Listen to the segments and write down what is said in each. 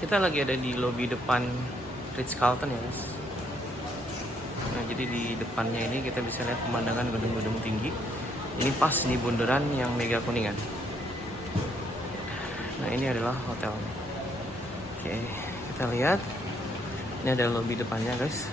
Kita lagi ada di lobi depan Ritz-Carlton ya guys. Nah jadi di depannya ini kita bisa lihat pemandangan gedung-gedung tinggi. Ini pas di bundaran yang Mega Kuningan. Nah ini adalah hotelnya. Oke, kita lihat. Ini ada lobi depannya guys.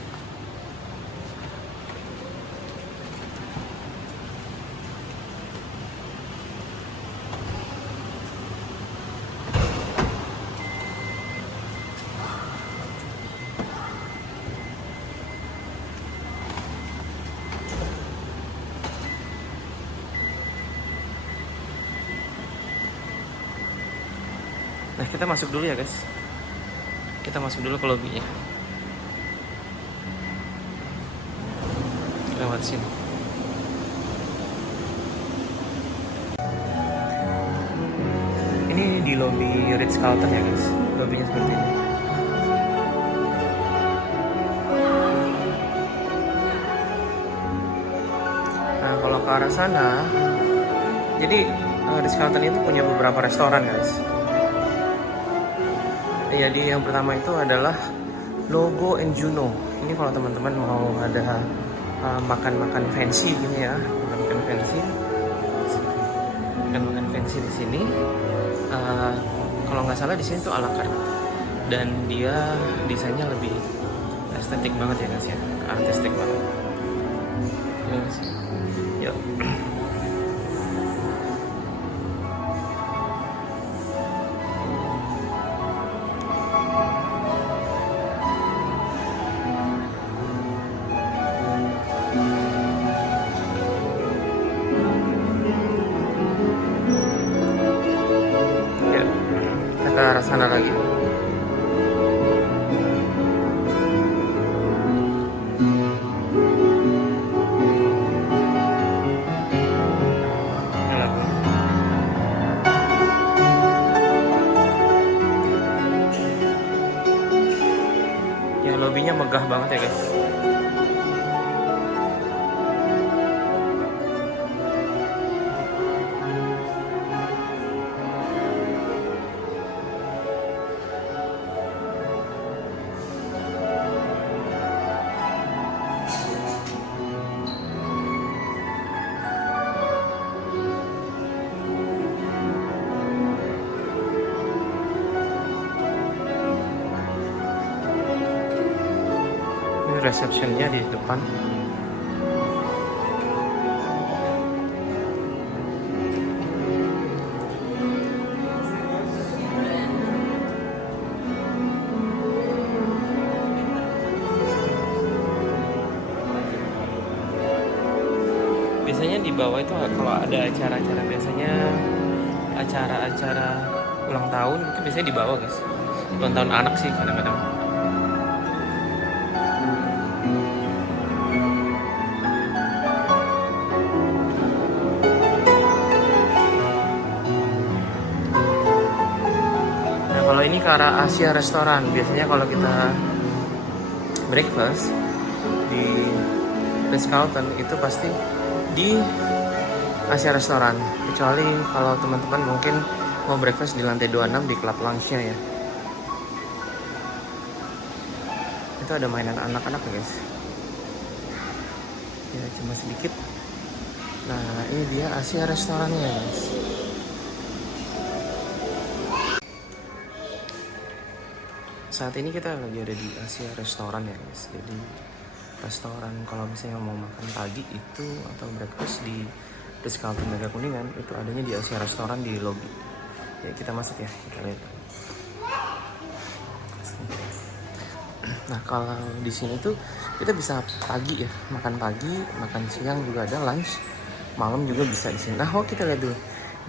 Nah kita masuk dulu ya guys. Kita masuk dulu ke lobbynya. Lewat sini. Ini di lobby Ritz-Carlton ya guys. Lobbynya seperti ini. Nah kalau ke arah sana, jadi Ritz-Carlton itu punya beberapa restoran guys. Jadi yang pertama itu adalah Logo and Juno. Ini kalau teman-teman mau ada makan-makan fancy gini ya, makan fancy di sini. Kalau nggak salah di sini tuh ala carte dan dia desainnya lebih estetik banget ya guys ya, artistik banget. Ini guys. Yuk. Ke arah sana lagi. Ya lobbynya megah banget ya guys. Resepsionnya di depan. Biasanya di bawah itu kalau ada acara-acara, biasanya acara-acara ulang tahun itu biasanya di bawah guys. Ulang tahun anak sih kadang-kadang. Kalau ini ke arah Asia Restoran, biasanya kalau kita breakfast di Ritz-Carlton itu pasti di Asia Restoran. Kecuali kalau teman-teman mungkin mau breakfast di lantai 26 di Club Lounge-nya ya. Itu ada mainan anak-anak ya guys. Ya cuma sedikit. Nah ini dia Asia Restorannya guys. Saat ini kita lagi ada di Asia Restoran ya guys. Jadi restoran kalau misalnya mau makan pagi itu atau breakfast di Ritz-Carlton Mega Kuningan itu adanya di Asia Restoran di lobby. Ya kita masuk ya, kita lihat. Nah kalau di sini tuh kita bisa pagi ya, makan pagi, makan siang juga ada, lunch, malam juga bisa di sini. Nah kita lihat dulu.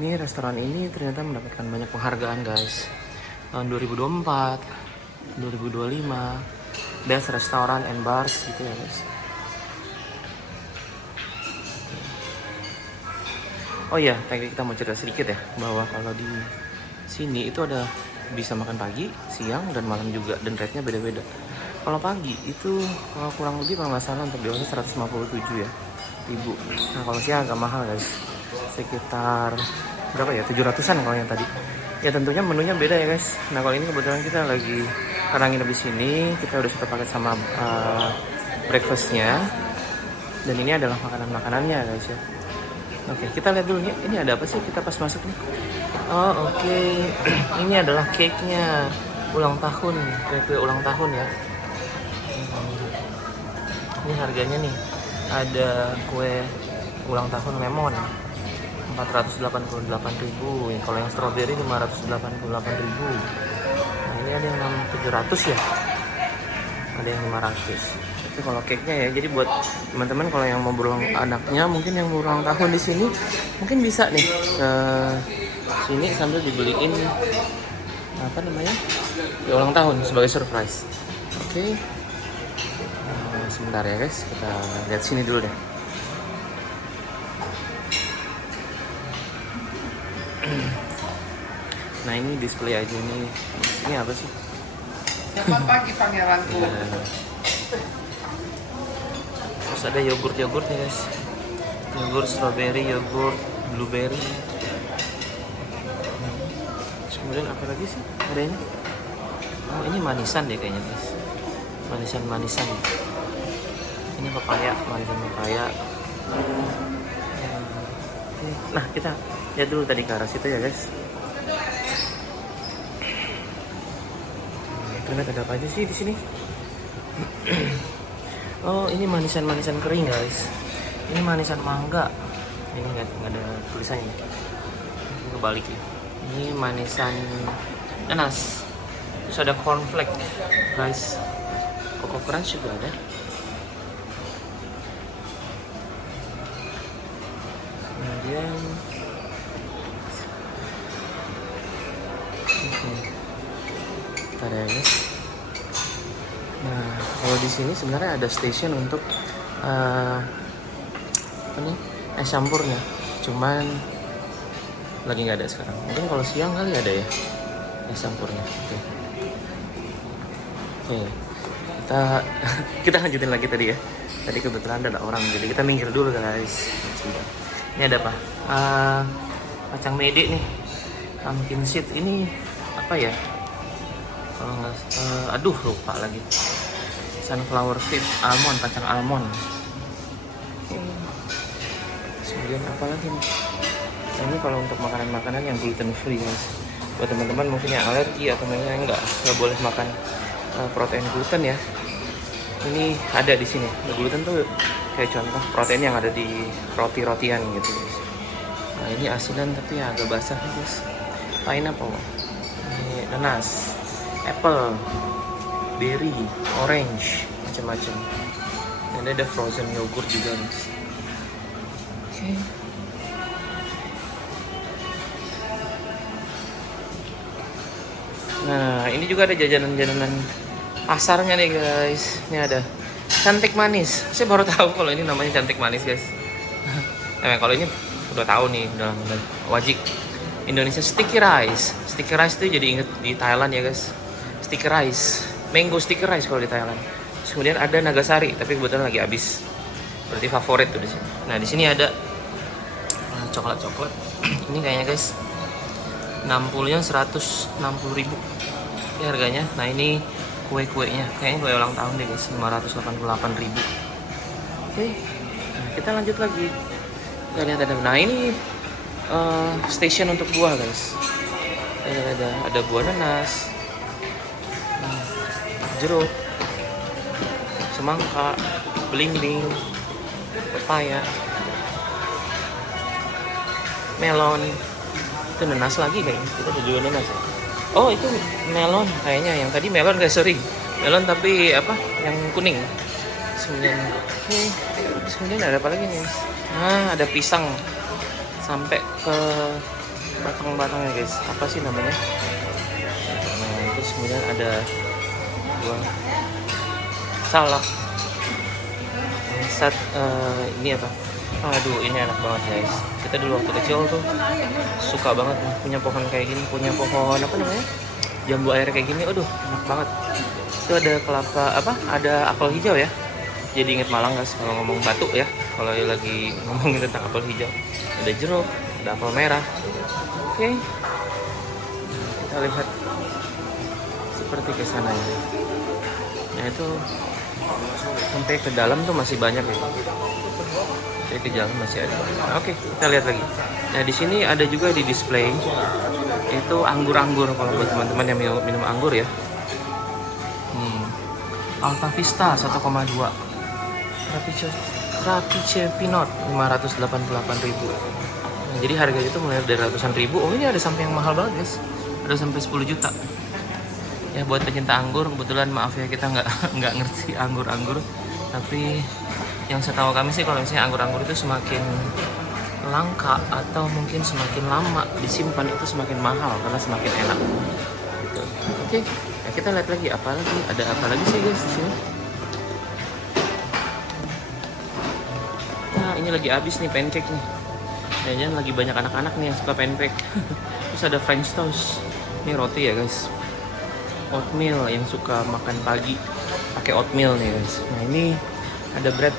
Ini restoran ini ternyata mendapatkan banyak penghargaan guys. Tahun 2024. 2025 Best Restaurant and Bars gitu ya guys. Oh iya, tadi kita mau cerita sedikit ya bahwa kalau di sini itu ada bisa makan pagi, siang dan malam juga dan rate-nya beda-beda. Kalau pagi itu kalau kurang lebih kalau nggak salah untuk dewasa 157 ya ribu. Nah kalau siang agak mahal guys, sekitar berapa ya, 700-an kalau yang tadi. Ya tentunya menunya beda ya guys. Nah kalau ini kebetulan kita lagi karena nginep di sini, kita udah satu paket sama breakfastnya. Dan ini adalah makanan-makanannya guys ya. Oke, kita lihat dulu nih. Ini ada apa sih kita pas masuk nih? Oh oke. Ini adalah cake-nya ulang tahun, kue ulang tahun ya. Ini harganya nih. Ada kue ulang tahun lemon 488.000. Kalau yang strawberry 588.000. Nah, ini ada yang 700 ya. Ada yang 500. Itu kalau cake-nya ya. Jadi buat teman-teman kalau yang mau berulang anaknya, mungkin yang berulang tahun di sini, mungkin bisa nih ke sini sambil dibeliin apa namanya? Ya, ulang tahun sebagai surprise. Oke. Sebentar ya guys, kita lihat sini dulu deh. Nah ini display aja nih. Ini apa sih? Selamat pagi pangeranku. Terus ada yogurt nih guys. Yogurt strawberry, yogurt blueberry. Terus kemudian apa lagi sih? Ada ini. Oh ini manisan deh kayaknya guys. Manisan. Ini papaya, manisan papaya. Nah kita lihat dulu tadi ke arah situ ya guys. Ternyata ada apa aja sih di sini? Oh ini manisan kering guys. Ini manisan mangga. Ini nggak ada tulisannya. Ini kebalik ya. Ini manisan nanas. Terus ada cornflake guys. Coco Crunch juga ada. Kemudian ada ya guys. Nah kalau di sini sebenarnya ada station untuk apa nih es campurnya, cuman lagi nggak ada sekarang. Mungkin kalau siang kali ada ya es campurnya. Oke. Kita lanjutin lagi tadi ya. Tadi kebetulan ada orang, jadi kita minggir dulu guys. Ini ada apa? Kacang mede nih, pumpkin seed. Ini apa ya? Kalau nggak, aduh lupa lagi. Sunflower seed, almond, kacang almond. Kemudian apa lagi nih? Nah, ini kalau untuk makanan-makanan yang gluten free guys. Buat teman-teman mungkin yang alergi atau memang yang nggak boleh makan protein gluten ya. Ini ada di sini. Gluten tuh kayak contoh protein yang ada di roti-rotian gitu guys. Nah ini asinan tapi ya agak basah nih guys. Pineapple, ini nanas, apple, berry, orange, macam-macam. Dan ada frozen yogurt juga guys. Oke. Nah ini juga ada jajanan-jajanan pasarnya nih guys. Ini ada cantik manis. Saya baru tahu kalau ini namanya cantik manis guys. Kalau ini udah tahu nih, udah wajib. Indonesia sticky rice. Sticky rice itu jadi inget di Thailand ya guys. Sticky rice, mango sticky rice kalau di Thailand. Terus kemudian ada Nagasari, tapi kebetulan lagi habis. Berarti favorit tuh di sini. Nah di sini ada coklat. Ini kayaknya guys 60-nya 160.000 ini harganya. Nah ini kue-kuenya, kayaknya kue ulang tahun deh guys, 588.000. Oke, nah, kita lanjut lagi. Kita lihat ada. Nah ini station untuk buah guys. Ada buah nanas, jeruk, semangka, belimbing, pepaya, melon. Itu nanas lagi kayaknya. Kita ada dua nanas ya. Oh itu melon kayaknya. Yang tadi melon guys, sorry. Melon tapi apa? Yang kuning. Kemudian ada apa lagi nih? Nah ada pisang sampai ke batang-batangnya guys. Apa sih namanya? Nah terus kemudian ada buah salak. Ini apa? Aduh ini enak banget guys. Kita dulu waktu kecil tuh suka banget punya pohon kayak gini, punya pohon apa namanya, jambu air kayak gini. Aduh enak banget. Itu ada kelapa apa, ada apel hijau ya. Jadi inget Malang guys kalau ngomong batu ya, kalau lagi ngomongin tentang apel hijau. Ada jeruk, ada apel merah. Oke. kita lihat seperti ke sana ya. Nah itu sampai ke dalam tuh masih banyak ya. Jadi ke dalam masih ada. Nah, oke, kita lihat lagi. Nah di sini ada juga di display itu anggur-anggur kalau buat teman-teman yang minum anggur ya. Alta Vista 1,2. Trapiche Pinot 588.000. Nah, jadi harganya itu mulai dari ratusan ribu. Oh ini ada sampai yang mahal banget guys. Ada sampai 10 juta. Ya buat pecinta anggur, kebetulan maaf ya kita nggak ngerti anggur-anggur. Tapi yang saya tahu kami sih kalau misalnya anggur-anggur itu semakin langka atau mungkin semakin lama disimpan itu semakin mahal karena semakin enak. Gitu. Oke, nah, kita lihat lagi apa lagi. Ada apa lagi sih guys di sini? Nah ini lagi habis nih pancake nih. Jangan lagi banyak anak-anak nih yang suka pancake. Terus ada French toast. Ini roti ya guys. Oatmeal yang suka makan pagi pakai oatmeal nih guys. Nah ini ada bread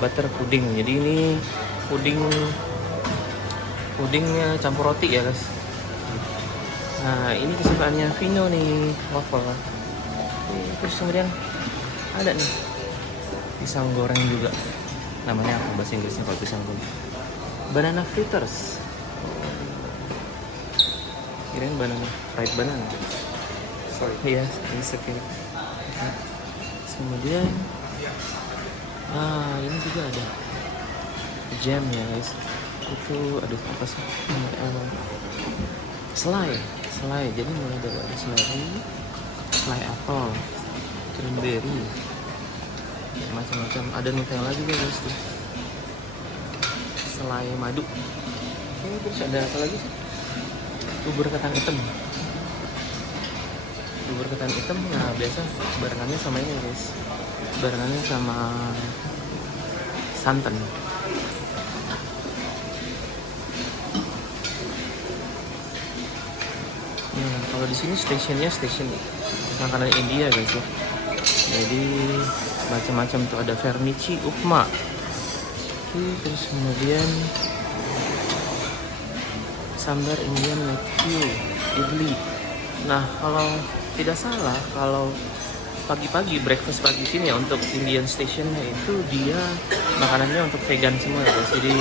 butter pudding. Jadi ini pudingnya campur roti ya guys. Nah ini kesukaannya Vino nih, waffle. Terus kemudian ada nih pisang goreng juga. Namanya apa bahasa Inggrisnya kalau pisang goreng? Banana fritters. Kirain banana, fried banana. Sorry. Iya, ini sekali. Kemudian, ini juga ada jam ya guys. Itu aduh apa sih? Selai. Jadi mulai dari ada selai apel, cranberry, macam-macam. Ada Nutella juga guys tuh. Selai madu. Terus ada apa lagi sih? Bubur ketan hitam. Nah biasa barengannya sama ini guys. Barengannya sama santan. Nah, kalau di sini stasiun makanan India guys ya. Jadi macam-macam tuh ada vermicelli, upma. Terus kemudian sambar Indian Matthew, idli. Nah kalau tidak salah kalau pagi-pagi breakfast pagi sini ya untuk Indian stationnya itu dia makanannya untuk vegan semua ya guys. Jadi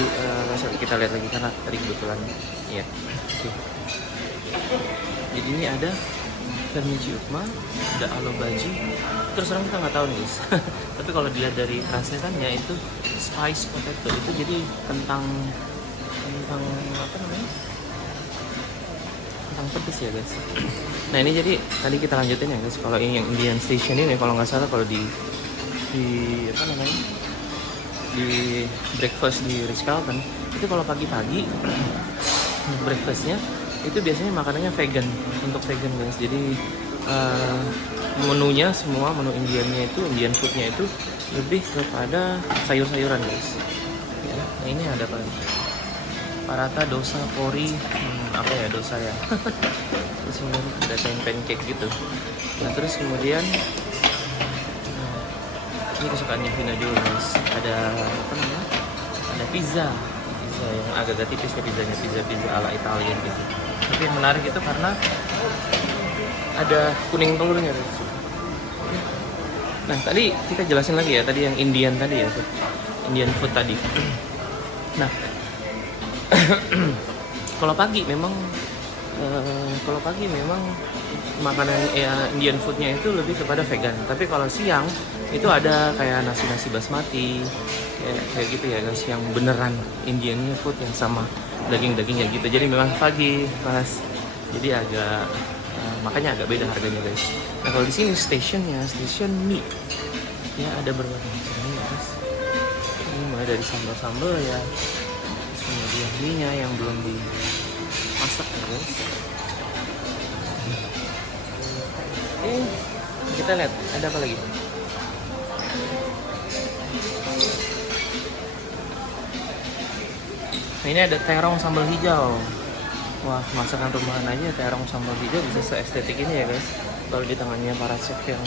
kita lihat lagi karena tadi kebetulan ya. Jadi ini ada vermicelli upma, ada alo bhaji. Terus orang kita nggak tahu nih guys. Tapi kalau dilihat dari translatannya itu spice potato itu jadi kentang apa namanya? Kentang pedes ya guys. Nah ini jadi tadi kita lanjutin ya guys. Kalau ini yang Indian Station ini kalau nggak salah kalau di apa namanya di breakfast di Ritz Carlton itu kalau pagi-pagi breakfastnya itu biasanya makanannya vegan untuk vegan guys. Jadi menunya semua menu Indian foodnya itu lebih kepada sayur-sayuran guys. Ya, nah ini ada apa? Paratha, dosa, pori, apa ya dosa ya. Terus kemudian ada pancake gitu. Nah terus kemudian ini kesukaannya Vina dulu guys. Ada apa namanya? Ada pizza yang agak-agak tipis ya pizza ala Italian gitu. Tapi yang menarik itu karena ada kuning telurnya guys. Nah tadi kita jelasin lagi ya tadi yang Indian tadi ya Indian food tadi. Nah kalau pagi memang makanan Indian foodnya itu lebih kepada vegan. Tapi kalau siang itu ada kayak nasi basmati kayak gitu ya guys yang beneran Indian food yang sama daging-dagingnya gitu. Jadi memang pagi pas jadi agak makanya agak beda harganya guys. Nah kalau di sini station mie ya ada berbagai macam mie ya guys. Ini mulai dari sambal ya. Kemudian mie-nya yang belum dimasak ya guys. Kita lihat ada apa lagi. Nah ini ada terong sambal hijau. Wah masakan rumahan aja terong sambal hijau bisa seestetik ini ya guys. Kalau di tangannya para chef yang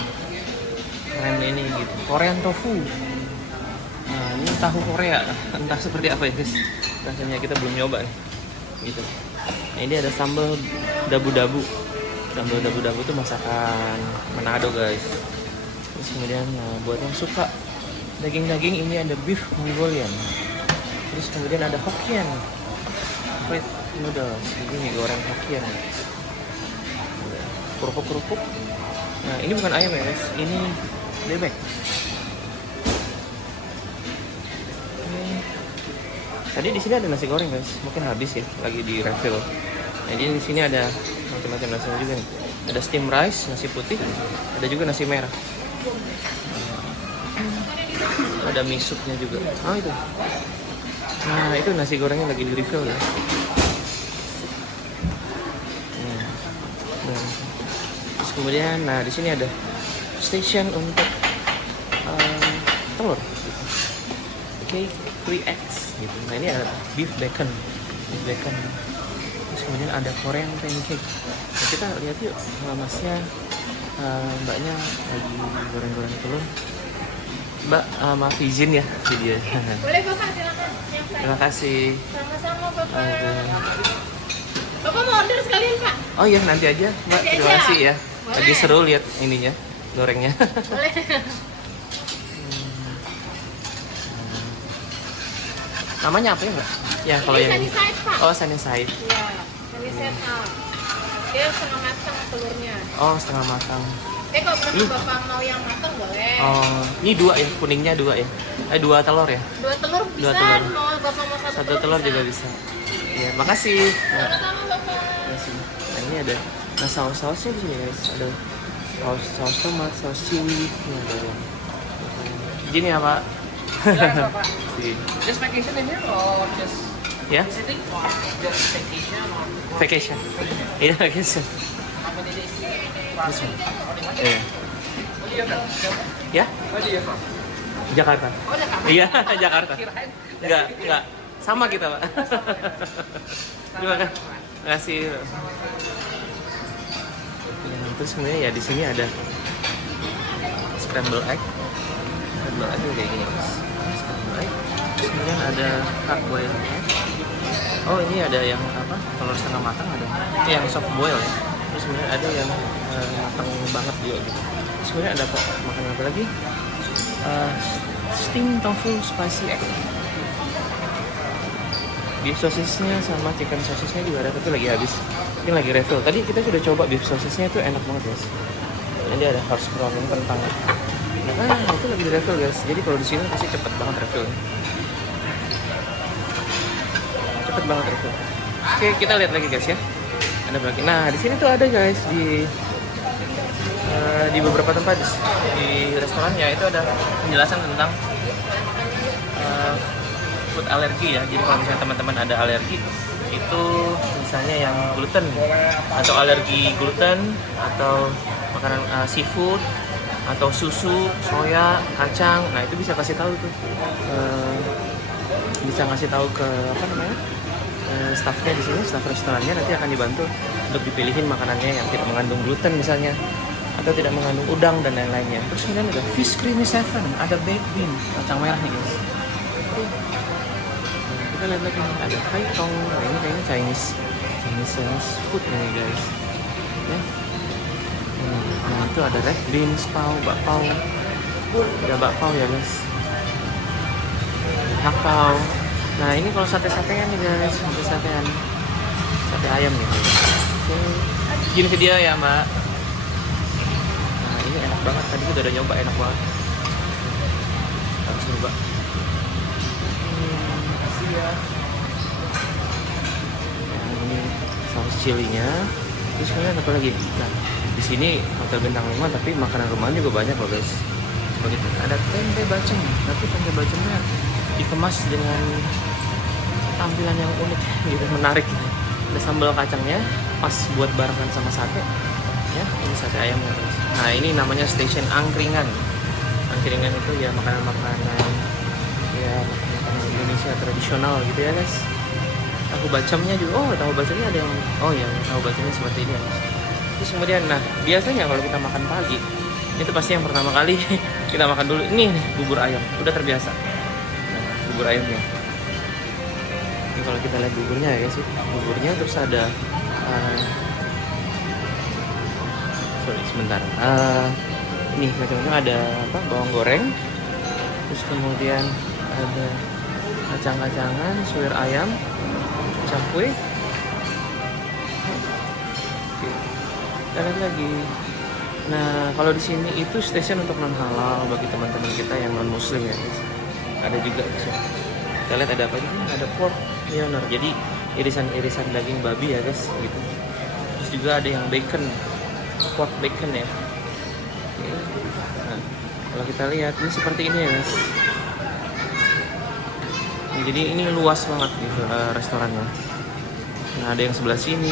keren ini gitu. Korean tofu. Nah ini tahu Korea. Entah seperti apa ya guys. Rasanya kita belum nyoba nih. Gitu. Nah ini ada sambal dabu-dabu. Sambal dabu-dabu tuh masakan Manado guys. Terus kemudian buat yang suka daging-daging, ini ada beef Mongolian. Terus kemudian ada Hokkien fried noodles, ini mie goreng Hokkien. Kerupuk-kerupuk. Nah ini bukan ayam ya guys, ini bebek. Tadi di sini ada nasi goreng guys, mungkin habis ya, lagi di refill. Nah di sini ada macam-macam nasinya juga nih. Ada steam rice, nasi putih, ada juga nasi merah. Ada mie supnya juga. Oh itu. Nah itu nasi gorengnya lagi di refill ya. Terus kemudian, nah di sini ada station untuk telur. Oke, 3X gitu. Nah ini ada beef bacon. Terus kemudian ada Korean pancake. Nah, kita lihat yuk, masnya, mbaknya lagi goreng-goreng telur. Mbak, maaf izin ya video. Boleh Bapak, silakan. Terima kasih. Sama-sama Bapak. Bapak mau order sekalian Pak? Oh iya nanti aja Mbak, Nanti terima aja. kasih ya. Boleh. Lagi seru lihat ininya, gorengnya. Boleh. Namanya apa ya Mbak? Ya kalau Ini yang sunny side Pak. oh sunny side. Iya, sunny side Pak. Dia setengah matang telurnya. Oh setengah matang. Kalau Bapak mau yang matang boleh. Oh ini dua ya, kuningnya dua ya? Dua telur ya? Dua telur bisa, Dua telur. mau Bapak mau Satu telur juga bisa. Iya makasih. Nah, Sama-sama Bapak. makasih. Nah ini ada saus-sausnya di sini guys. Ada saus tomat, saus seaweed. Ini ada yang gini ya Pak. Silakan Bapak. Sih. Just vacation in here or just Ya, visiting or just vacation or vacation. Iya vacation. how many days? This one. Only one? Iya. Where do you from? Ya, Where do you from? Jakarta. Oh, Jakarta. Iya, Jakarta. Kirain. Enggak. Sama kita, Pak. Terima kasih. Ya, terus kemudian ya di sini ada scramble egg. Scramble egg kayak gini, guys. Scramble egg. Terus kemudian ada hard boiled egg. Oh, ini ada yang apa? Telur setengah matang ada. Ini yang soft boil ya. Terus kemudian ada yang matang banget juga gitu. Terus kemudian ada makan apa lagi? Steamed tofu spicy egg. Beef sosisnya sama chicken sosisnya juga ada, tapi lagi habis. Ini lagi refill. Tadi kita sudah coba beef sosisnya, itu enak banget guys. Ini ada harus brown kentang. Nah, itu lagi di refill guys. Jadi kalau di sini pasti cepet banget refill. Cepet banget refill. Oke, kita lihat lagi guys ya. Ada lagi. Nah, di sini tuh ada guys di beberapa tempat di restorannya itu ada penjelasan tentang food alergi ya. Jadi kalau misalnya teman-teman ada alergi itu misalnya yang gluten atau alergi gluten atau makanan seafood atau susu, soya, kacang, nah itu bisa kasih tahu tuh, bisa ngasih tahu ke apa namanya staffnya di sini, staff restorannya nanti akan dibantu untuk dipilihin makanannya yang tidak mengandung gluten misalnya atau tidak mengandung udang dan lain-lainnya. Terus kemudian ada fish creamy saffron, ada baked bean, kacang merah nih guys. Kita lihat lagi nih, ada haitong, nah ini kayaknya Chinese food nih guys ya. Nah itu ada red beans, bakpao, ada bakpao ya guys, hakau. Nah ini kalau sate-satean nih guys, sate ayam nih guys. Gini video ya mbak. Nah ini enak banget, tadi kita udah nyoba, enak banget, harus coba. Ya. Nah, ini saus chilinya. Terus kemudian apa lagi? Nah, di sini hotel bintang 5 tapi makanan rumahan juga banyak loh guys. Begitu. Ada tempe bacem, tapi tempe bacemnya dikemas dengan tampilan yang unik gitu, menarik gitu. Ada sambal kacangnya pas buat barengan sama sate. Ya, ini sate ayamnya guys. Nah, ini namanya Station Angkringan. Angkringan itu ya makanan-makanan ya makanan Indonesia tradisional gitu ya guys. Tahu bacemnya juga, tahu bacemnya ada yang, tahu bacemnya seperti ini ya guys. Terus kemudian, nah biasanya kalau kita makan pagi itu pasti yang pertama kali kita makan dulu ini nih, bubur ayam, udah terbiasa. Nah, bubur ayamnya ini kalau kita lihat buburnya ya guys, buburnya terus ada sorry sebentar. Ini macam-macam, ada apa, bawang goreng, terus kemudian ada kacang-kacangan, suwir ayam, cakwe. Oke, kita lihat lagi. Nah, kalau di sini itu stasiun untuk non halal bagi teman-teman kita yang non muslim ya guys. Ada juga di sini. Kita lihat ada apa ini? Ada pork Pioneer. Jadi irisan-irisan daging babi ya guys, gitu. Terus juga ada yang bacon, pork bacon ya. Oke. Nah, kalau kita lihat ini seperti ini ya guys. Nah, jadi ini luas banget gitu restorannya. Nah, ada yang sebelah sini.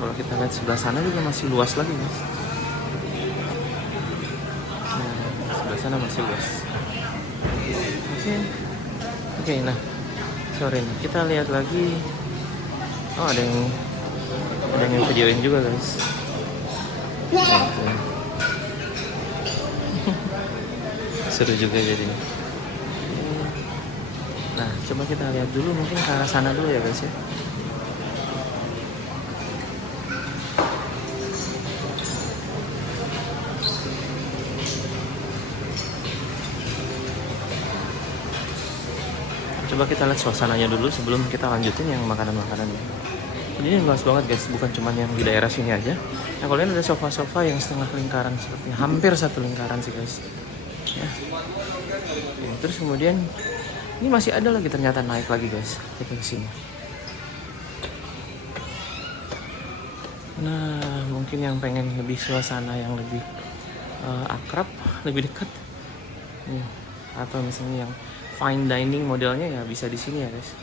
Kalau kita lihat sebelah sana juga masih luas lagi guys. Nah, sebelah sana masih luas. Oke, nah sore nih kita lihat lagi. Oh, ada yang videoin juga guys. Seru juga jadinya. Nah, coba kita lihat dulu, mungkin ke arah sana dulu ya guys ya. Coba kita lihat suasananya dulu sebelum kita lanjutin yang makanan-makanannya. Jadi ini luas banget guys, bukan cuma yang di daerah sini aja. Nah, kalau ini ada sofa-sofa yang setengah lingkaran, seperti hampir satu lingkaran sih guys. Ya. Oke, terus kemudian ini masih ada lagi, ternyata naik lagi guys, kita ke sini. Nah, mungkin yang pengen lebih suasana yang lebih akrab, lebih dekat, atau misalnya yang fine dining modelnya ya bisa di sini ya guys.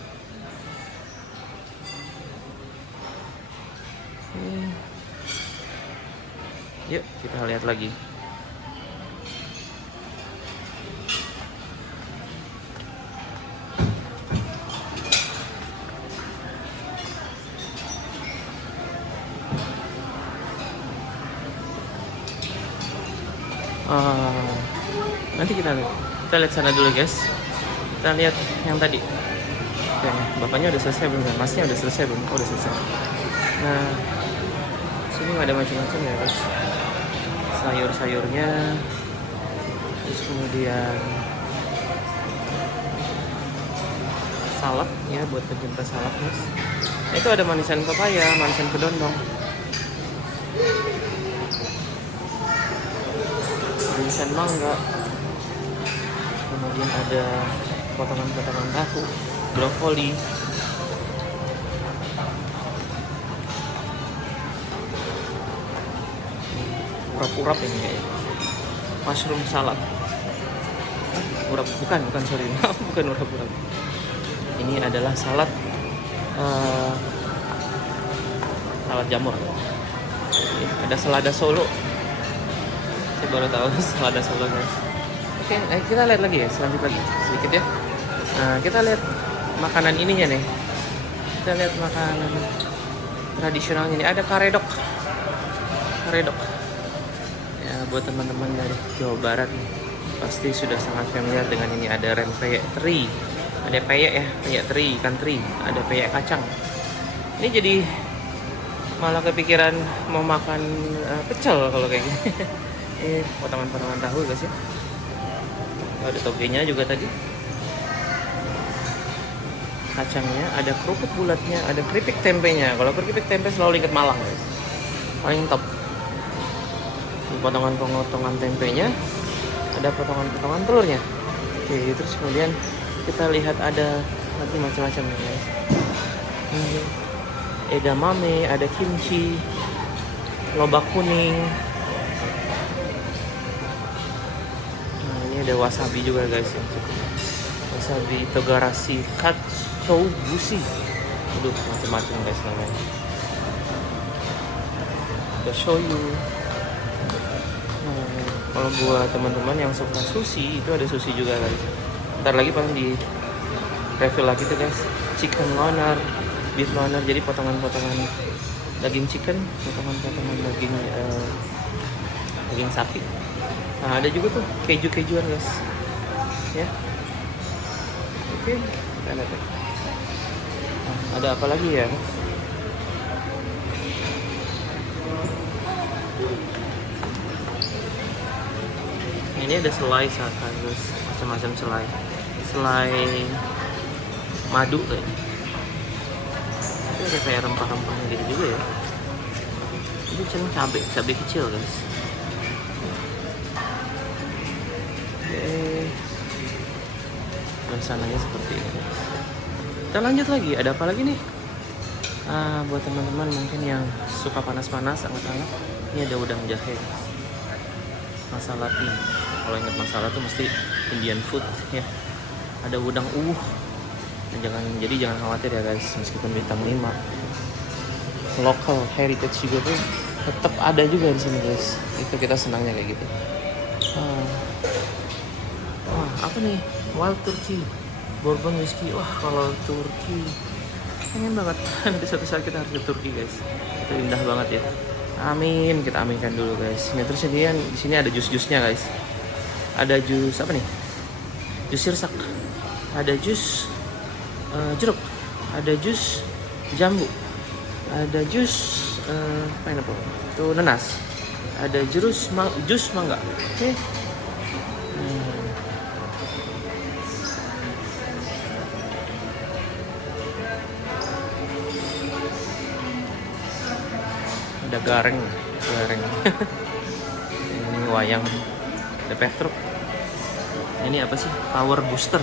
Yuk kita lihat lagi. Nanti kita lihat sana dulu guys. Kita lihat yang tadi. Oke, bapaknya udah selesai belum? Masnya udah selesai belum? Oh, udah selesai. Nah, sini ada macam-macam ya guys. Sayur-sayurnya, terus kemudian salad ya, buat pencinta salad guys. Nah, itu ada manisan pepaya, manisan kedondong, manisan mangga, kemudian ada potongan-potongan tahu, brokoli, urap-urap ini kayaknya, mushroom salad. Urap bukan sorry, bukan urap-urap. Ini adalah salad salad jamur. Ada selada Solo. Saya baru tahu selada Solo guys. Oke, kita lihat lagi ya, selanjutnya lagi sedikit ya. Nah, kita lihat makanan ininya nih. Kita lihat makanan tradisionalnya nih. Ada karedok. Karedok. Ya, buat teman-teman dari Jawa Barat nih, pasti sudah sangat familiar dengan ini. Ada rempeyek teri. Ada peyek ya, peyek teri, ikan teri. Ada peyek kacang. Ini jadi malah kepikiran mau makan pecel kalau kayak gini. Ini potongan-potongan tahu guys ya. Ada togenya juga tadi. Kacangnya, ada kerupuk bulatnya, ada keripik tempenya. Kalau keripik tempe selalu ingat Malang guys. Paling top. Ini potongan-potongan tempenya, ada potongan-potongan telurnya. Oke, terus kemudian kita lihat ada lagi macam-macam nih guys. Edamame, ada kimchi, lobak kuning. Nah, ini ada wasabi juga guys ya. Wasabi togarashi katsuobushi. Aduh, macam-macam guys namanya. Ada shoyu. Nah, kalau buat teman-teman yang suka sushi, itu ada sushi juga guys. Ntar lagi paling di review lagi tuh guys. Chicken loner, beef loner, jadi potongan-potongan daging chicken, potongan-potongan daging sapi. Nah, ada juga tuh keju-kejuan guys. Ya. Oke, kita lihat. Nah, ada apa lagi ya? Ini ada selai terus macam-macam selai madu kayaknya. Ini ada kayak rempah-rempahnya gitu juga ya. Ini cuma cabai kecil guys. Oke, suasananya seperti ini guys. Kita lanjut lagi, ada apa lagi nih? Buat teman-teman mungkin yang suka panas-panas, anget-anget, ini ada udang jahe guys. Masalah nih, kalau ingat masalah tuh mesti Indian food ya. Ada udang jadi jangan khawatir ya guys, meskipun bintang 5 local heritage juga tuh tetap ada juga di sini guys. Itu kita senangnya kayak gitu. Wah, apa nih? Wild Turkey Bourbon whiskey. Wah, kalau Turki pengen banget. Nanti suatu saat kita harus ke Turki guys. Itu indah banget ya. Amin, kita aminkan dulu guys. Ini terus di sini ada jus-jusnya guys. Ada jus apa nih? Jus sirsak. Ada jus jeruk. Ada jus jambu. Ada jus pineapple. Itu nanas. Ada jus mangga. Oke. Ada gareng. Ini wayang. Ada Petruk. Ini apa sih? Power booster.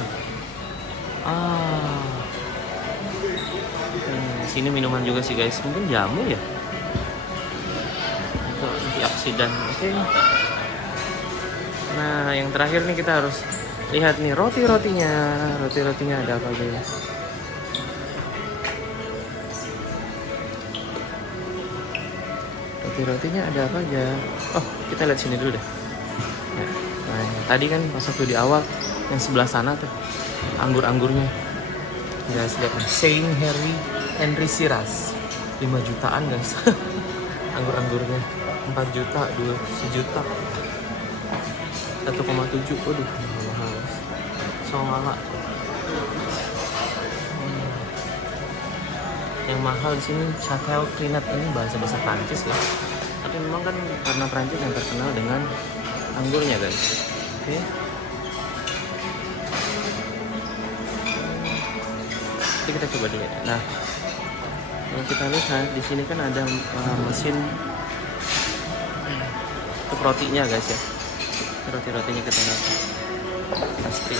Di sini minuman juga sih guys. Mungkin jamu ya. Untuk antioksidan. Oke. Nah, yang terakhir nih kita harus lihat nih roti-rotinya. Roti-rotinya ada apa aja ya? Roti-rotinya ada apa aja? Oh, kita lihat sini dulu deh. Nah, tadi kan pas waktu di awal yang sebelah sana tuh anggur-anggurnya. Guys, lihat nih. Saint Henry Shiraz 5 jutaan guys. Anggur-anggurnya 4 juta, 1 juta, 1,7. Waduh, mahal guys. Songala. Yang mahal di sini Chateau Crinat, ini bahasa Prancis ya. Tapi memang kan karena Prancis yang terkenal dengan anggurnya guys. Oke. Jadi kita coba dulu. Nah, kalau kita lihat di sini kan ada mesin untuk rotinya guys ya. Roti-rotinya kita lihat. Pastry.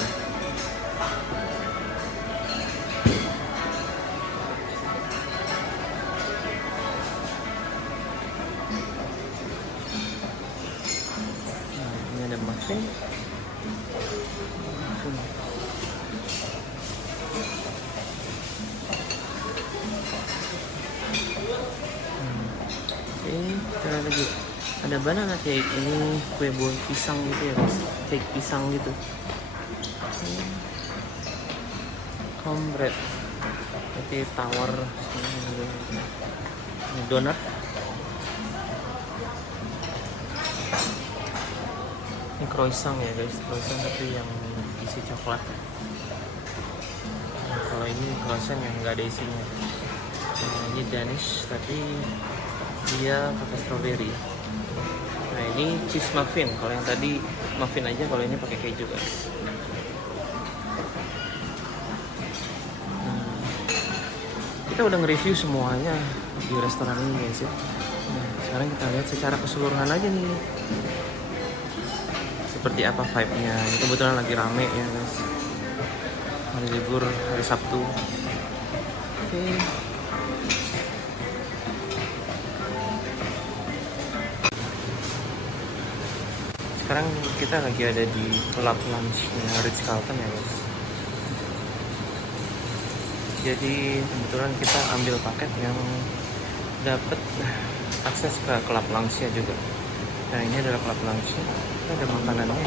Muffin. Ini ada lagi. Ada banana cake. Ini kue buah pisang gitu ya guys. Cake pisang gitu. Cornbread. Nanti tawar. Donat. Ini croissant ya guys, croissant tapi yang isi coklat. Nah, kalau ini croissant yang nggak ada isinya. Nah, ini Danish tapi dia pakai strawberry. Nah, ini cheese muffin. Kalau yang tadi muffin aja, kalau ini pakai keju guys. Nah, kita udah nge-review semuanya di restoran ini guys ya. Nah, sekarang kita lihat secara keseluruhan aja nih. Seperti apa vibe-nya. Ini kebetulan lagi rame ya guys. Hari libur, hari Sabtu. Oke. Sekarang kita lagi ada di club lunch-nya Ritz-Carlton ya guys. Jadi kebetulan kita ambil paket yang dapat akses ke club lunch-nya juga. Nah, ini adalah club lunch-nya. Ada makanannya.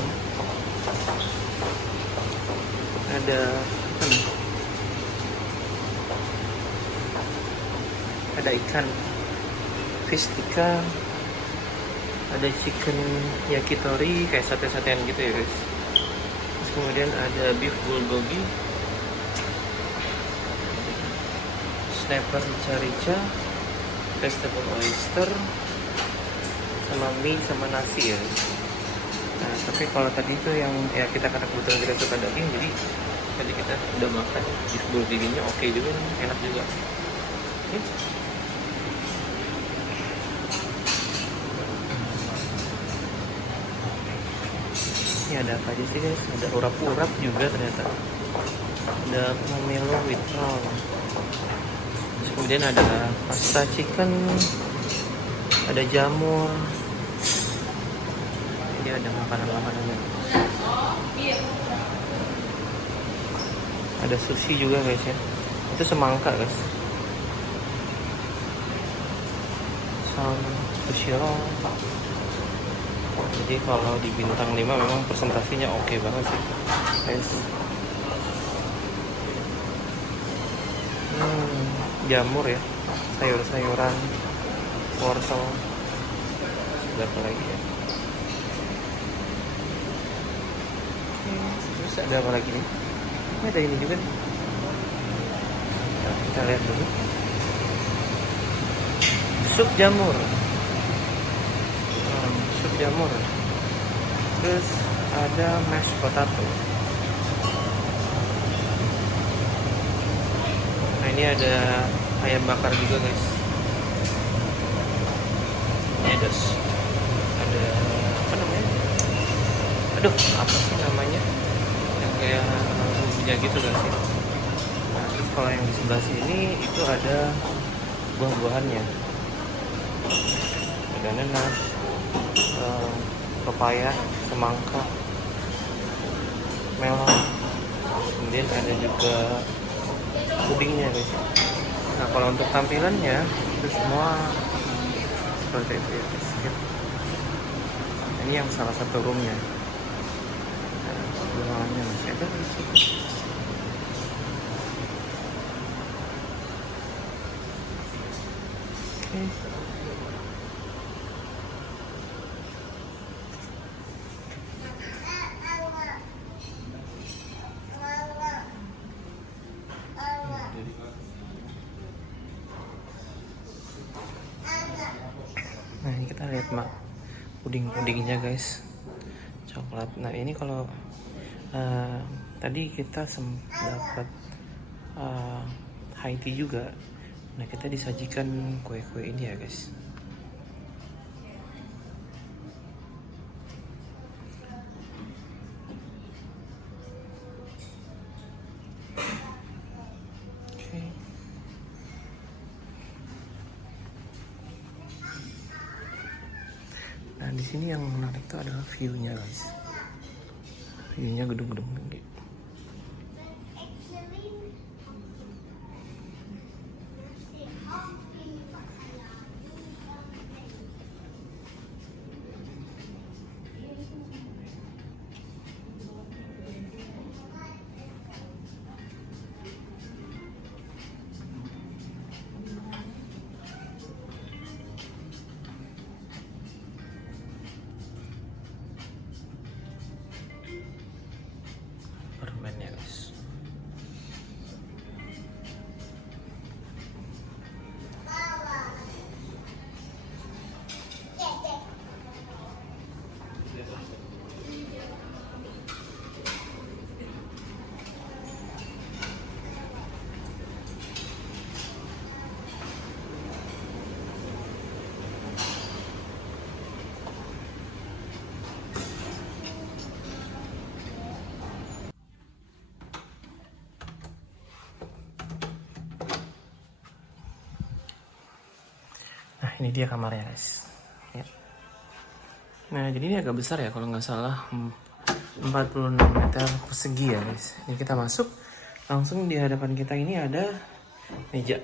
Ada ikan fish tikka, ada chicken yakitori kayak sate-satean gitu ya guys. Terus kemudian ada beef bulgogi, snapper rica-rica, vegetable oyster, sama mie sama nasi ya. Nah, tapi kalau tadi itu yang ya kita karena kebetulan kita suka daging, jadi tadi kita udah makan beef bulgoginya oke juga nih, enak juga. Oke. Ini ada apa aja sih guys? Ada urap-urap juga ternyata. Ada pomelo with prawn. Terus kemudian ada pasta chicken, ada jamur. Ini ada makanan-makanannya. Ada sushi juga guys ya. Itu semangka guys. Sama sushi roll. Jadi kalau di bintang 5 memang presentasinya oke banget sih guys. Jamur ya, sayur-sayuran, wortel, apa lagi ya. Terus ada apa lagi nih? Ada ini juga nih. Nah, kita lihat dulu. Sup jamur. Sup jamur. Terus ada mashed potato. Nah ini ada ayam bakar juga guys. Ini ada apa namanya? Aduh, apa sih namanya? Yang kayak bumbunya gitu guys sih. Nah, terus kalau yang di sebelah sini itu ada buah-buahannya. Ada nanas, pepaya, semangka, melon. Kemudian ada juga pudingnya guys. Nah kalau untuk tampilannya itu semua seperti itu ya guys. Ini yang salah satu roomnya. Ruangannya masih ada di situ. Oke. Nah ini kita lihat puding-pudingnya guys, coklat. Nah ini kalau tadi kita dapat high tea juga. Nah kita disajikan kue-kue ini ya guys. Oke. Nah di sini yang menarik itu adalah view-nya guys. View-nya gedung-gedung tinggi. Permennya guys. Nah ini dia kamarnya guys ya. Nah jadi ini agak besar ya kalau nggak salah, 46 meter persegi ya guys. Ini kita masuk, langsung di hadapan kita ini ada meja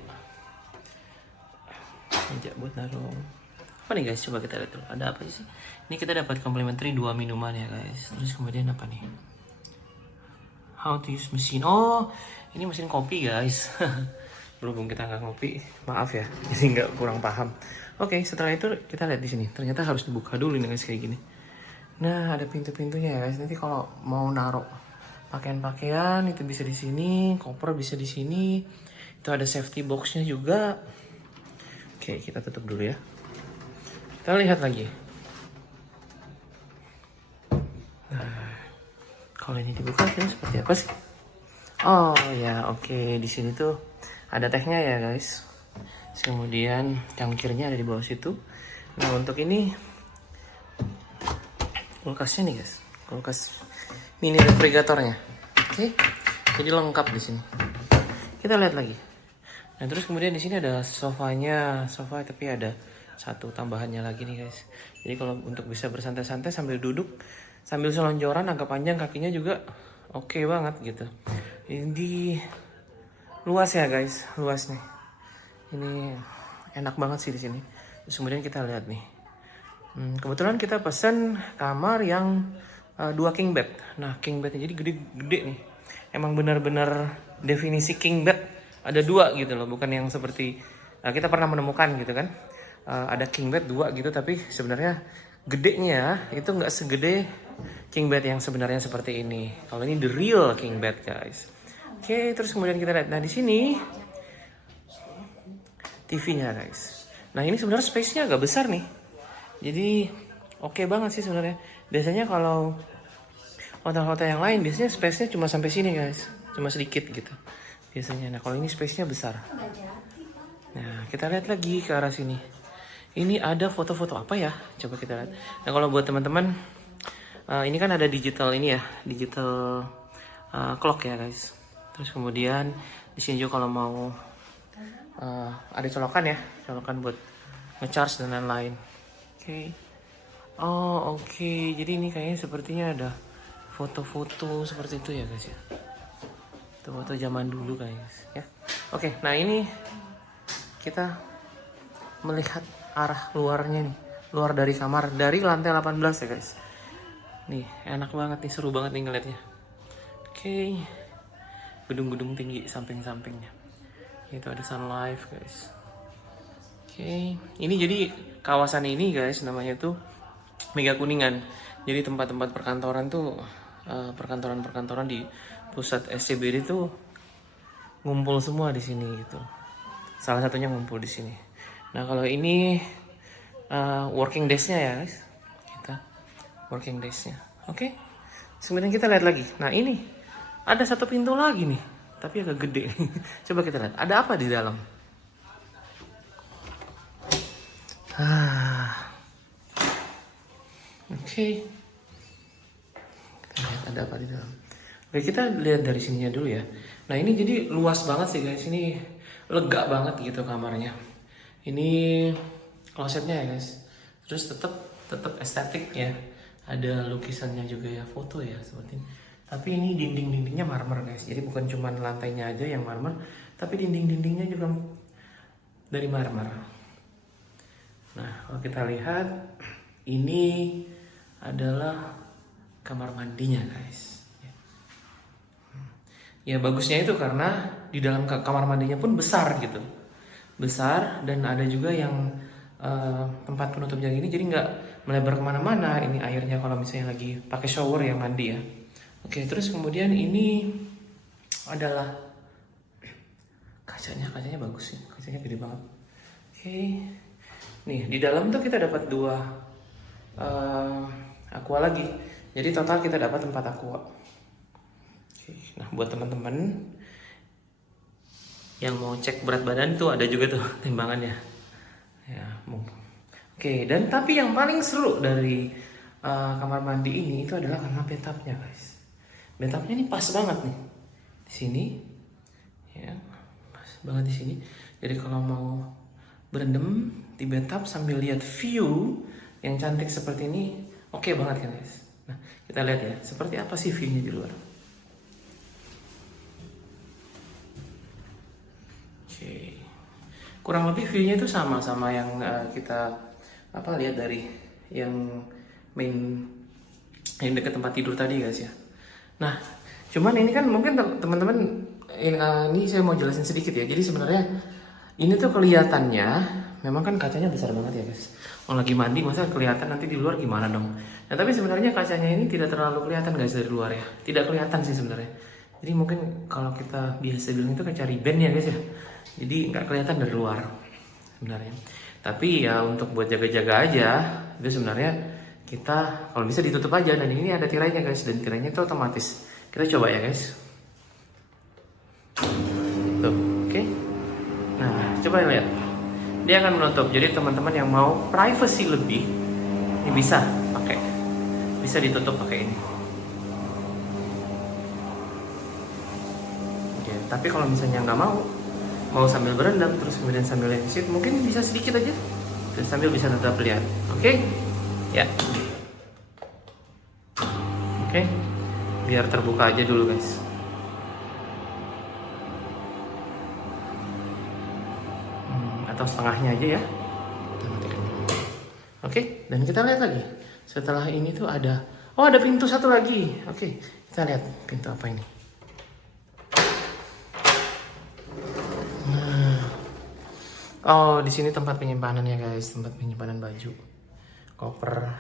buat naruh apa nih guys. Coba kita lihat dulu ada apa sih. Ini kita dapat complimentary 2 minuman ya guys. Terus kemudian apa nih, how to use machine. Oh ini mesin kopi guys. Berhubung kita nggak ngopi, maaf ya, jadi nggak kurang paham. Oke, setelah itu kita lihat di sini. Ternyata harus dibuka dulu nih guys kayak gini. Nah, ada pintu-pintunya ya guys. Nanti kalau mau naruh pakaian-pakaian itu bisa di sini, koper bisa di sini. Itu ada safety box-nya juga. Oke, kita tutup dulu ya. Kita lihat lagi. Kalau ini dibuka kan seperti apa sih? Oh ya, oke. Di sini tuh ada tehnya ya guys. Kemudian cangkirnya ada di bawah situ. Nah untuk ini kulkasnya nih guys, kulkas mini refrigeratornya. Oke, jadi lengkap di sini. Kita lihat lagi. Nah terus kemudian di sini ada sofanya, sofa tapi ada satu tambahannya lagi nih guys. Jadi kalau untuk bisa bersantai-santai sambil duduk, sambil selonjoran agak panjang kakinya juga oke banget gitu. Ini luas ya guys, luas nih. Ini enak banget sih di sini. Terus kemudian kita lihat nih. Kebetulan kita pesan kamar yang 2 king bed. Nah king bednya jadi gede-gede nih. Emang benar-benar definisi king bed ada 2 gitu loh, bukan yang seperti kita pernah menemukan gitu kan. Ada king bed 2 gitu, tapi sebenarnya gedenya itu nggak segede king bed yang sebenarnya seperti ini. Kalau ini the real king bed guys. Oke, terus kemudian kita lihat. Nah di sini TV-nya guys. Nah ini sebenarnya space-nya agak besar nih. Jadi oke banget sih sebenarnya. Biasanya kalau hotel-hotel yang lain biasanya space-nya cuma sampai sini guys, cuma sedikit gitu biasanya. Nah kalau ini space-nya besar. Nah kita lihat lagi ke arah sini. Ini ada foto-foto apa ya? Coba kita lihat. Nah kalau buat teman-teman, ini kan ada digital ini ya, digital clock ya guys. Terus kemudian di sini juga kalau mau ada colokan ya, colokan buat ngecharge dan lain-lain. Oke. Oh oke. Jadi ini kayaknya sepertinya ada foto-foto seperti itu ya guys ya. Foto-foto zaman dulu guys ya. Oke. Nah ini kita melihat arah luarnya nih, luar dari kamar dari lantai 18 ya guys. Nih enak banget nih, seru banget nih ngeliatnya. Oke. Gedung-gedung tinggi samping-sampingnya. Itu ada Sun Life guys. Oke, ini jadi kawasan ini guys namanya tuh Mega Kuningan. Jadi tempat-tempat perkantoran tuh, perkantoran-perkantoran di pusat SCBD tuh ngumpul semua di sini gitu. Salah satunya ngumpul di sini. Nah kalau ini working days-nya ya guys, kita working days-nya. Oke, kemudian kita lihat lagi. Nah ini ada satu pintu lagi nih, tapi agak gede. Coba kita lihat, ada apa di dalam? Oke. Kita lihat ada apa di dalam. Oke, kita lihat dari sininya dulu ya. Nah ini jadi luas banget sih guys. Ini lega banget gitu kamarnya. Ini klosetnya ya guys. Terus tetap estetik ya. Ada lukisannya juga ya, foto ya seperti ini. Tapi ini dinding-dindingnya marmer guys. Jadi bukan cuma lantainya aja yang marmer, tapi dinding-dindingnya juga dari marmer. Nah, kalau kita lihat ini adalah kamar mandinya guys. Ya bagusnya itu karena di dalam kamar mandinya pun besar gitu. Besar dan ada juga yang tempat penutupnya gini, jadi nggak melebar kemana-mana. Ini airnya kalau misalnya lagi pakai shower yang mandi ya. Oke, terus kemudian ini adalah kacanya bagus sih, kacanya gede banget. Oke, nih di dalam tuh kita dapat 2 aqua lagi, jadi total kita dapat 4 aqua. Oke, nah buat teman-teman yang mau cek berat badan tuh ada juga tuh timbangannya. Ya, oke, dan tapi yang paling seru dari kamar mandi ini itu adalah karena bathtubnya guys. Bathtubnya ini pas banget nih di sini, ya pas banget di sini. Jadi kalau mau berendam di bathtub sambil lihat view yang cantik seperti ini, oke banget kan guys. Nah kita lihat ya, seperti apa sih viewnya di luar. Oke, kurang lebih viewnya itu sama yang kita lihat dari yang main yang dekat tempat tidur tadi guys ya. Nah, cuman ini kan mungkin teman-teman ini saya mau jelasin sedikit ya. Jadi sebenarnya ini tuh kelihatannya memang kan kacanya besar banget ya guys. Kalau lagi mandi masa kelihatan nanti di luar gimana dong? Nah tapi sebenarnya kacanya ini tidak terlalu kelihatan guys dari luar ya. Tidak kelihatan sih sebenarnya. Jadi mungkin kalau kita biasa bilang itu kayak cari band ya guys ya. Jadi nggak kelihatan dari luar sebenarnya. Tapi ya untuk buat jaga-jaga aja itu sebenarnya kita kalau bisa ditutup aja, dan ini ada tirainya guys, dan tirainya itu otomatis. Kita coba ya guys. Tuh, oke. Nah, coba lihat. Dia akan menutup. Jadi teman-teman yang mau privacy lebih, ini bisa pakai. Bisa ditutup pakai ini. Oke, tapi kalau misalnya nggak mau sambil berendam terus kemudian sambil exit, mungkin bisa sedikit aja. Terus sambil bisa tetap lihat. Oke? Ya. Oke. Biar terbuka aja dulu guys. Atau setengahnya aja ya. Oke, dan kita lihat lagi. Setelah ini tuh ada pintu satu lagi. Oke, kita lihat pintu apa ini. Nah. Oh, di sini tempat penyimpanan ya guys, tempat penyimpanan baju, koper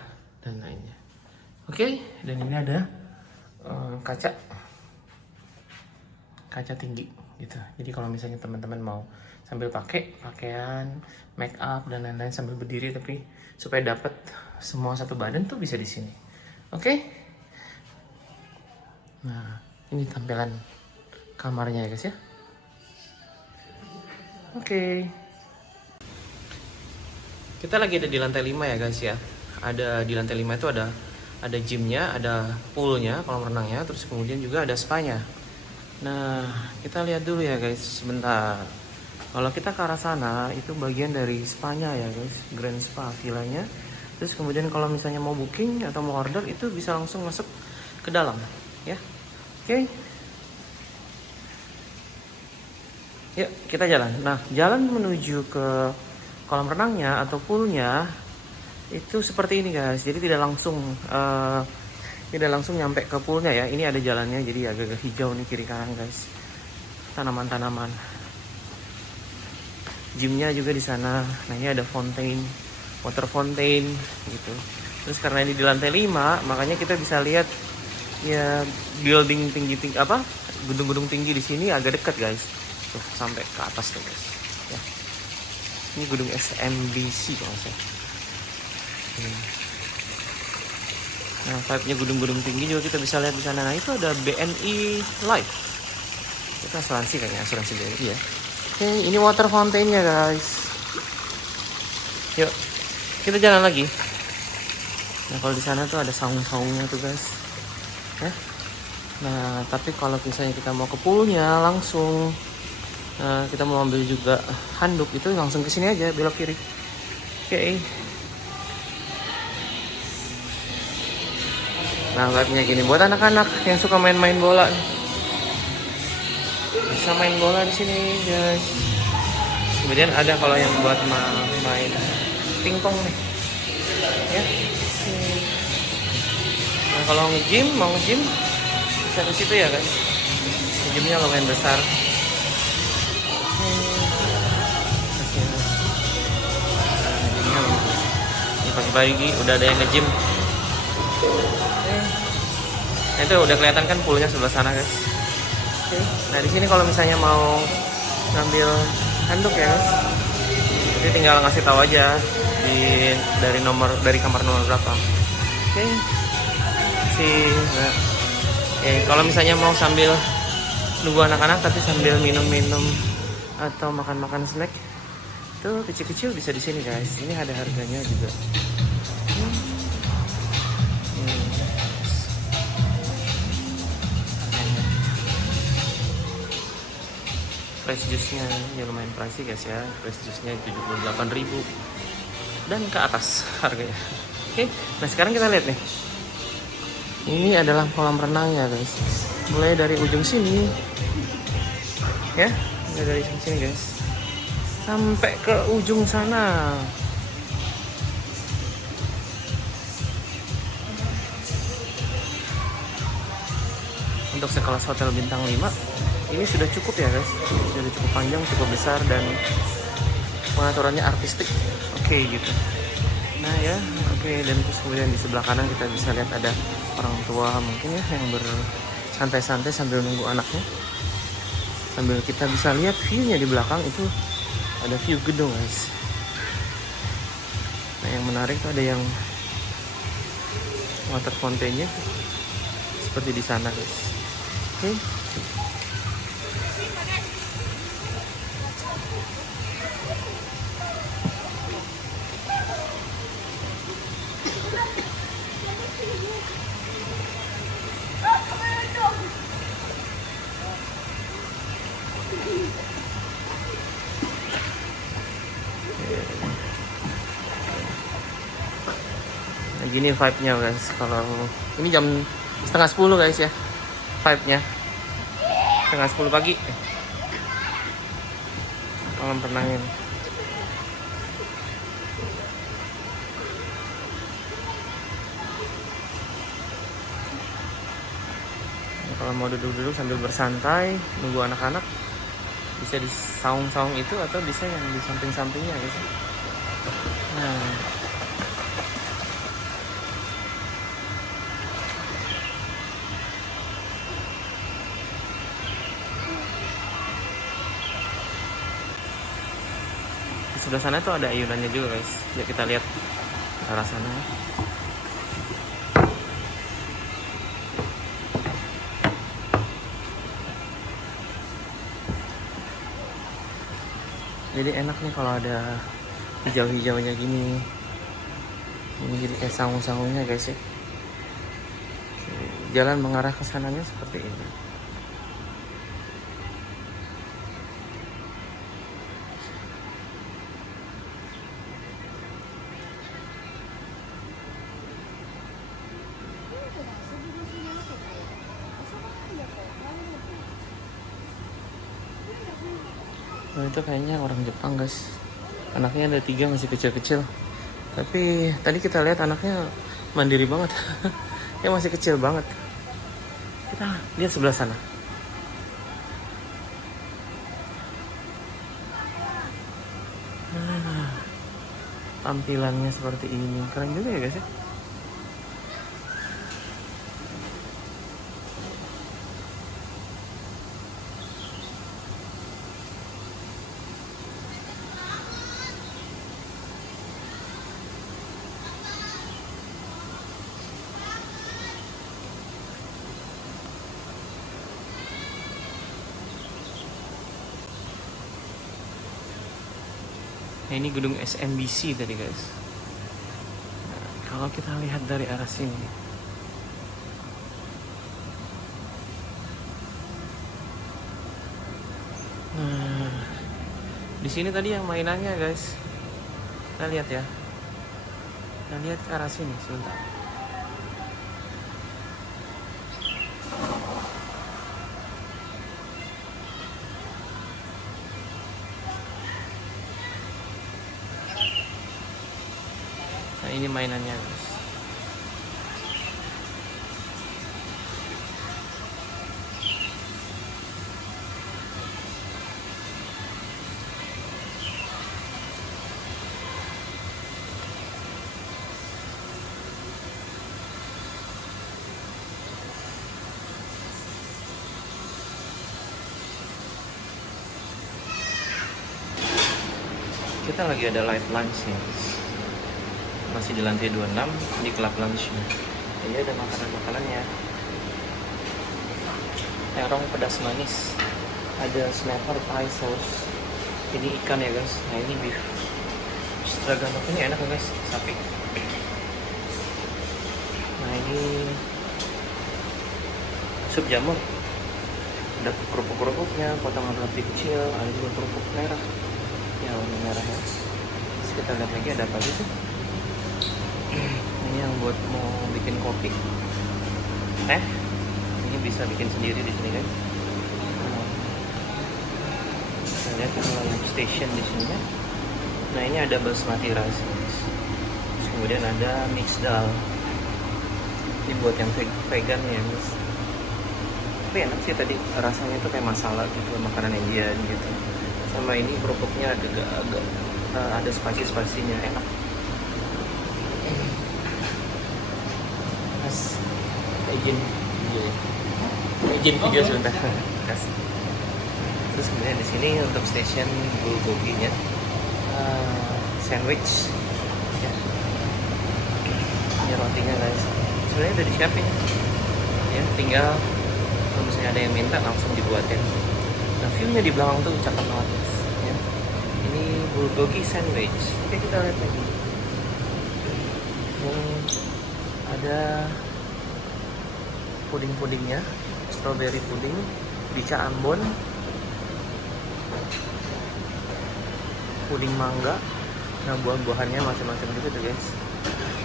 dan lainnya. Oke, dan ini ada kaca tinggi gitu. Jadi kalau misalnya teman-teman mau sambil pakai pakaian, make up dan lain-lain sambil berdiri, tapi supaya dapat semua satu badan tuh bisa di sini. Oke. Nah, ini tampilan kamarnya ya guys ya. Oke. Kita lagi ada di lantai 5 ya guys ya. Ada di lantai 5 itu ada gymnya, ada poolnya, kolam renangnya, terus kemudian juga ada spa-nya. Nah, kita lihat dulu ya guys sebentar. Kalau kita ke arah sana itu bagian dari spa-nya ya guys, Grand Spa villanya. Terus kemudian kalau misalnya mau booking atau mau order itu bisa langsung masuk ke dalam ya. Oke. Yuk kita jalan. Nah, jalan menuju ke kolam renangnya atau poolnya itu seperti ini guys. Jadi tidak langsung nyampe ke poolnya ya. Ini ada jalannya, jadi agak-agak hijau nih kiri kanan guys. Tanaman-tanaman. Gymnya juga di sana. Nah, ini ada water fountain gitu. Terus karena ini di lantai 5, makanya kita bisa lihat ya building tinggi gedung-gedung tinggi di sini agak dekat guys. Tuh, sampai ke atas tuh guys. Ya. Ini gedung SMBC kalau saya. Nah, type-nya gedung-gedung tinggi juga kita bisa lihat di sana. Nah, itu ada BNI Life. Itu asuransi kayaknya, asuransi BNI ya. Oke, ini water fountain-nya guys. Yuk, kita jalan lagi. Nah, kalau di sana tuh ada saung-saungnya tuh guys. Ya. Nah, tapi kalau misalnya kita mau ke poolnya langsung, kita mau ambil juga handuk itu langsung ke sini aja, belok kiri. Oke. Nah, lihatnya gini buat anak-anak yang suka main-main bola. Bisa main bola di sini, guys. Kemudian ada kalau yang buat main pingpong nih. Ya. Nah, kalau mau nge-gym bisa ke situ ya, guys. Gymnya lumayan besar. Ini pagi-pagi udah ada yang nge-gym. Nah, itu udah kelihatan kan poolnya sebelah sana guys. Nah, di sini kalau misalnya mau ngambil handuk ya guys, jadi tinggal ngasih tahu aja dari kamar nomor berapa. Oke. Nah, kalau misalnya mau sambil nunggu anak-anak tapi sambil minum-minum atau makan-makan snack, itu kecil-kecil bisa di sini guys. Ini ada harganya juga. Fresh juice-nya ya lumayan pricey guys ya. Fresh juice-nya 78.000 dan ke atas harganya. Oke, nah sekarang kita lihat nih. Ini adalah kolam renangnya guys. Mulai dari ujung sini, ya, mulai dari ujung sini guys, sampai ke ujung sana. Untuk sekelas hotel bintang 5 ini sudah cukup ya guys, sudah cukup panjang, cukup besar, dan pengaturannya artistik. Oke, gitu. Nah ya, oke. Dan terus kemudian di sebelah kanan kita bisa lihat ada orang tua mungkin ya yang bersantai-santai sambil nunggu anaknya. Sambil kita bisa lihat view-nya di belakang itu ada view gedung guys. Nah yang menarik tuh ada yang water fountainnya seperti di sana guys. Oke. Nah, gini vibe-nya guys. Kalau ini jam setengah 10 guys ya. Vibe-nya setengah 10 pagi. Kolam renangin. Nah, kalau mau duduk-duduk sambil bersantai nunggu anak-anak, bisa di saung-saung itu atau bisa yang di samping-sampingnya guys. Nah, di sebelah sana tuh ada ayunannya juga guys. Ya kita lihat ke arah sana. Jadi enak nih kalau ada hijau-hijaunya gini. Ini jadi kayak saung-saungnya guys ya. Jalan mengarah ke sananya seperti ini. Nah, itu kayaknya orang Jepang guys. Anaknya ada 3 masih kecil-kecil. Tapi tadi kita lihat anaknya mandiri banget. Ya masih kecil banget. Kita lihat sebelah sana. Nah, tampilannya seperti ini. Keren juga ya guys ya. Nah, ini gedung SMBC tadi guys. Nah, kalau kita lihat dari arah sini, nah di sini tadi yang mainannya guys. Kita lihat ya. Kita lihat ke arah sini sebentar. Nah ini mainannya guys. Kita lagi ada live lunch nih. Masih di lantai 26 di club lunch. Ini ada makanan-makanannya. Terong pedas manis. Ada snapper Thai sauce. Ini ikan ya guys. Nah ini beef stroganoff, ini enak guys, sapi. Nah ini sup jamur. Ada kerupuk-kerupuknya, potongan roti kecil, ada juga kerupuk merah. Ya warna merah ya. Terus kita lihat lagi ada apa gitu. Ini yang buat mau bikin kopi. Ini bisa bikin sendiri di sini kan. Kita lihat kalau yang station di sini kan. Nah ini ada basmati rice. Terus kemudian ada mixed dal. Ini buat yang vegan ya guys. Tapi enak sih tadi rasanya tuh kayak masala gitu, makanan Indian gitu. Sama ini kerupuknya agak ada spasi-spasinya, enak. Mas, izin video sebentar. Kasih. Terus kemudian di sini untuk station bulgoginya, sandwich. Ya. Ini rotinya guys, sebenarnya udah disiapin ya, tinggal kalau misalnya ada yang minta langsung dibuatin. Nah, view-nya di belakang tuh cakep banget guys ya. Ini bulgogi sandwich. Oke, kita lihat lagi. Ini ada puding-pudingnya, strawberry puding, rica Ambon, puding mangga. Nah, buah-buahannya macam-macam juga tuh guys.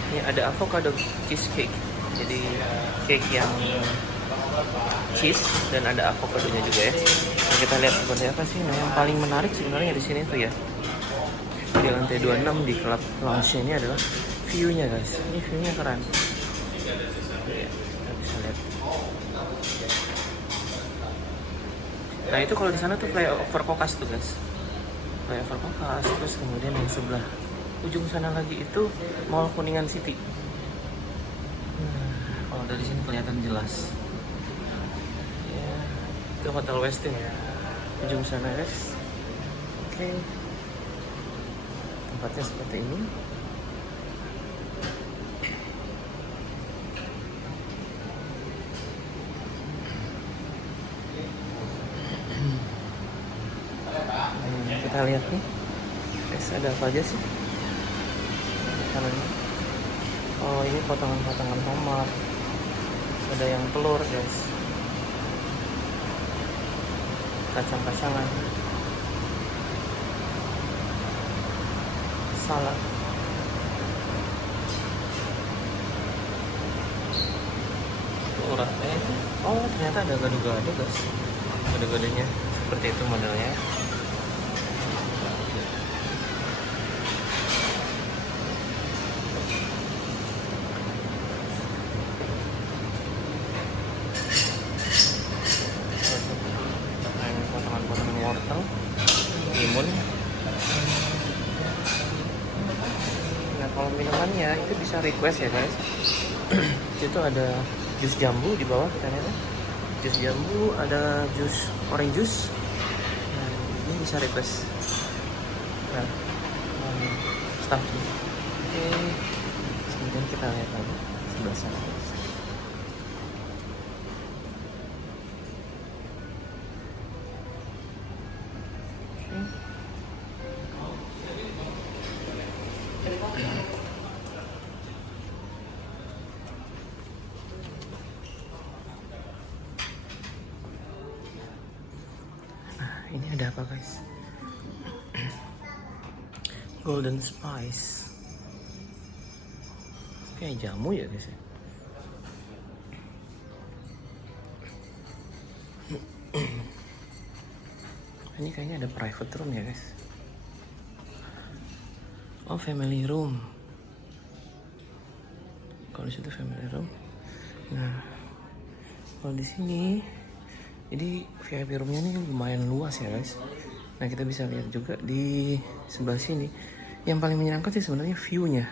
Ini ada avocado cheesecake, jadi cake yang cheese dan ada avokadonya juga ya. Nah, kita lihat seperti apa sih. Nah, yang paling menarik sebenarnya di sini tuh ya, di lantai 26 di club lounge ini adalah view-nya guys. Ini view-nya keren. Ya, kita bisa lihat. Nah, itu kalau di sana tuh flyover Kokas tuh guys. Flyover Kokas, terus kemudian yang sebelah ujung sana lagi itu Mall Kuningan City. Nah, kalau dari sini kelihatan jelas. Ya, itu Hotel Westin ya. Ujung sana guys. Oke. Tempatnya seperti ini. Kita lihat nih guys, ada apa aja sih makanannya. Oh, ini potongan-potongan tomat, ada yang telur guys, kacang-kacangan, salad, uratnya itu. Oh, ternyata ada gado-gado guys, gado-gadonya seperti itu modelnya. Potongan-potongan wortel, timun. Nah, kalau minumannya itu bisa request ya guys. Itu ada jus jambu di bawah, kita lihat. Jus jambu, ada jus orange juice. Nah, ini bisa request. Nah, stuff. Oke. Kemudian kita lihat lagi sebelah sana. Ini ada apa guys? Golden Spice. Kayak jamu ya guys ya. Ini kayaknya ada private room ya guys. Oh, family room. Kalau di situ family room. Nah, kalau di sini jadi VIP roomnya ini lumayan luas ya guys. Nah, kita bisa lihat juga di sebelah sini. Yang paling menyenangkan sih sebenarnya view-nya.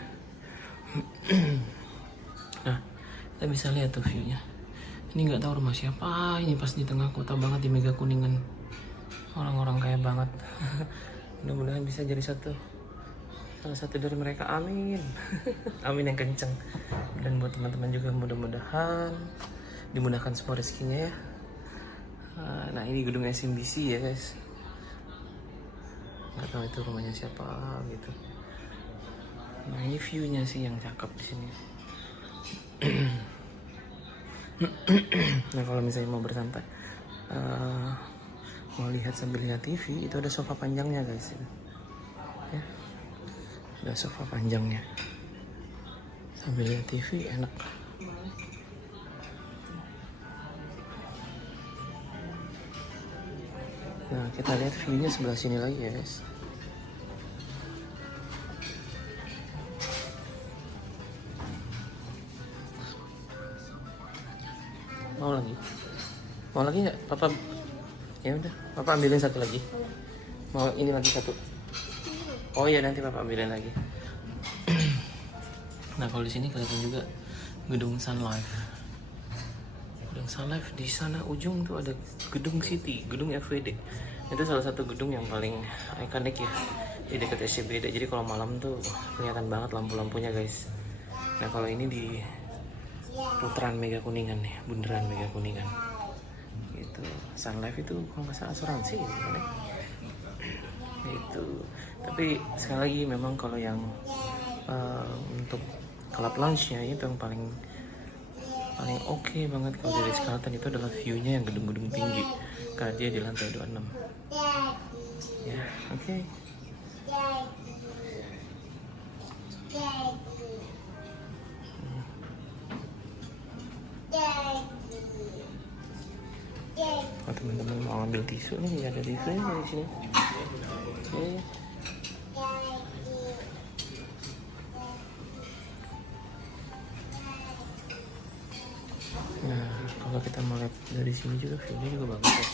Nah, kita bisa lihat tuh view-nya. Ini nggak tahu rumah siapa. Ini pas di tengah kota banget di Mega Kuningan. Orang-orang kaya banget. Mudah-mudahan bisa jadi salah satu dari mereka. Amin. Amin yang kenceng. Dan buat teman-teman juga mudah-mudahan dimudahkan semua rezekinya ya. Nah, ini gedung SMBC ya guys. Nggak tahu itu rumahnya siapa gitu. Nah, ini view-nya sih yang cakep di sini. Nah, kalau misalnya mau bersantai, mau lihat sambil lihat TV, itu ada sofa panjangnya guys. Ya, ada sofa panjangnya. Sambil lihat TV enak. Nah, kita lihat view-nya sebelah sini lagi ya guys. Mau lagi? Mau lagi nggak? Papa? Ya udah, Papa ambilin satu lagi. Mau ini lagi satu? Oh iya, nanti Papa ambilin lagi. Nah, kalau di sini kelihatan juga gedung Sun Life. Gedung Sun Life di sana ujung tuh ada gedung City, gedung FWD. Itu salah satu gedung yang paling ikonik ya di dekat SCBD. Jadi kalau malam tuh kelihatan banget lampu-lampunya guys. Nah, kalau ini di putaran Mega Kuningan nih, bundaran Mega Kuningan. Itu Sun Life itu kalau nggak salah asuransi ya, sebenarnya. Itu. Tapi sekali lagi memang kalau yang untuk club lounge-nya itu yang paling oke banget kalau dari Ritz-Carlton itu adalah view-nya yang gedung-gedung tinggi. Karena dia di lantai 26. Ya, oke. Oh, teman-teman mau ambil tisu nih, ada tisunya di sini. Oke. Nah, kalau kita melihat dari sini juga view-nya juga bagus ya.